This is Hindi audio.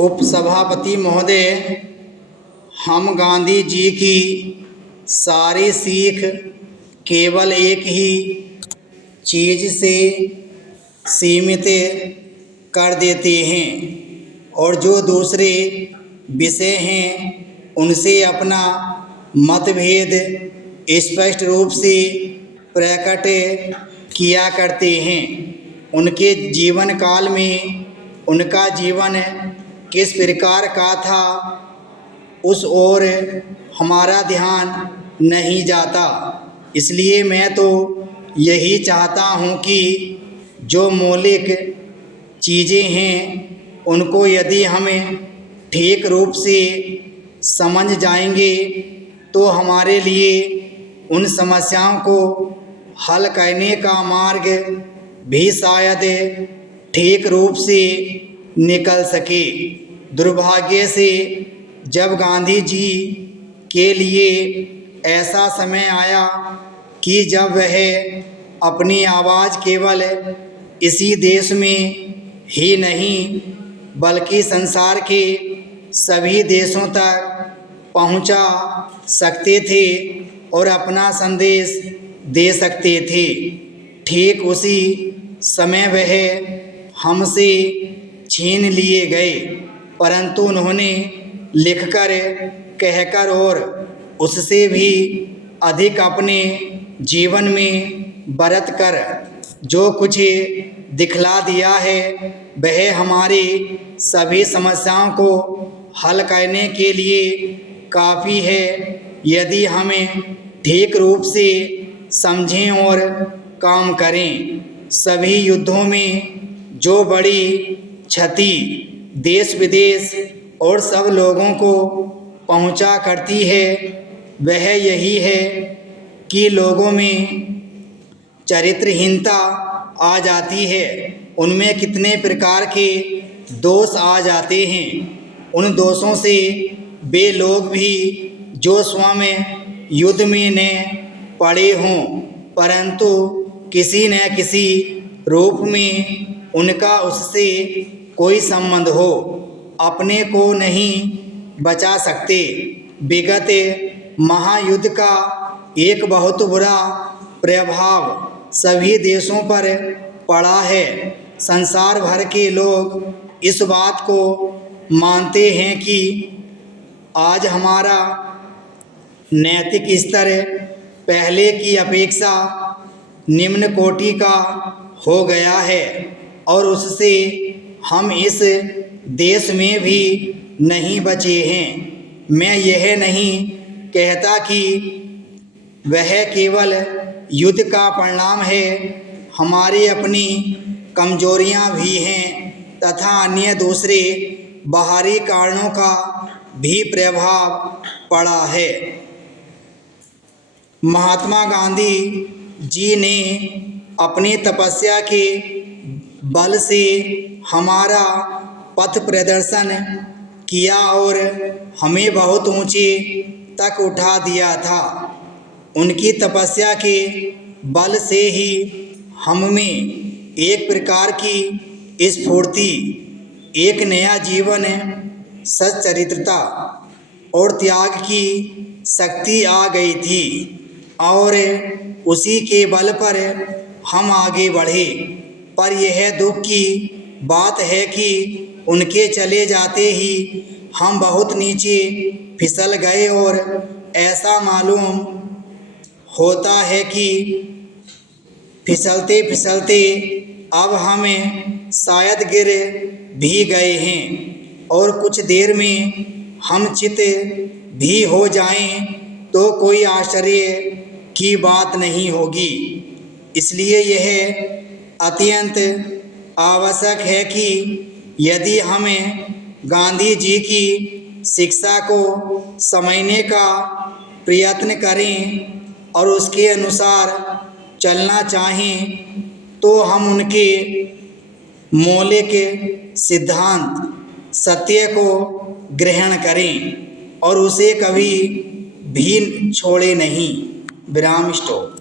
उपसभापति महोदय, हम गांधी जी की सारी सीख केवल एक ही चीज़ से सीमित कर देते हैं और जो दूसरे विषय हैं उनसे अपना मतभेद स्पष्ट रूप से प्रकट किया करते हैं। उनके जीवन काल में उनका जीवन किस प्रकार का था उस ओर हमारा ध्यान नहीं जाता। इसलिए मैं तो यही चाहता हूँ कि जो मौलिक चीज़ें हैं उनको यदि हमें ठीक रूप से समझ जाएंगे तो हमारे लिए उन समस्याओं को हल करने का मार्ग भी शायद ठीक रूप से निकल सके। दुर्भाग्य से जब गांधी जी के लिए ऐसा समय आया कि जब वह अपनी आवाज़ केवल इसी देश में ही नहीं बल्कि संसार के सभी देशों तक पहुंचा सकते थे और अपना संदेश दे सकते थे, ठीक उसी समय वह हमसे छीन लिए गए। परंतु उन्होंने लिखकर, कहकर और उससे भी अधिक अपने जीवन में बरत कर जो कुछ दिखला दिया है वह हमारी सभी समस्याओं को हल करने के लिए काफ़ी है यदि हमें ठीक रूप से समझें और काम करें। सभी युद्धों में जो बड़ी क्षति देश विदेश और सब लोगों को पहुंचा करती है वह यही है कि लोगों में चरित्रहीनता आ जाती है। उनमें कितने प्रकार के दोष आ जाते हैं। उन दोषों से वे लोग भी जो स्वयं युद्ध में न पड़े हों परंतु किसी न किसी रूप में उनका उससे कोई संबंध हो, अपने को नहीं बचा सकते। विगत महायुद्ध का एक बहुत बुरा प्रभाव सभी देशों पर पड़ा है। संसार भर के लोग इस बात को मानते हैं कि आज हमारा नैतिक स्तर पहले की अपेक्षा निम्न कोटि का हो गया है और उससे हम इस देश में भी नहीं बचे हैं। मैं यह नहीं कहता कि वह केवल युद्ध का परिणाम है, हमारी अपनी कमजोरियां भी हैं तथा अन्य दूसरे बाहरी कारणों का भी प्रभाव पड़ा है। महात्मा गांधी जी ने अपनी तपस्या के बल से हमारा पथ प्रदर्शन किया और हमें बहुत ऊंचे तक उठा दिया था। उनकी तपस्या के बल से ही हम में एक प्रकार की स्फूर्ति, एक नया जीवन, सच्चरित्रता और त्याग की शक्ति आ गई थी और उसी के बल पर हम आगे बढ़े। पर यह दुख की बात है कि उनके चले जाते ही हम बहुत नीचे फिसल गए और ऐसा मालूम होता है कि फिसलते फिसलते अब हम शायद गिर भी गए हैं और कुछ देर में हम चित भी हो जाएं तो कोई आश्चर्य की बात नहीं होगी। इसलिए यह अत्यंत आवश्यक है कि यदि हमें गांधी जी की शिक्षा को समझने का प्रयत्न करें और उसके अनुसार चलना चाहें तो हम उनके मौलिक सिद्धांत सत्य को ग्रहण करें और उसे कभी भी छोड़े नहीं। विराम स्टॉप।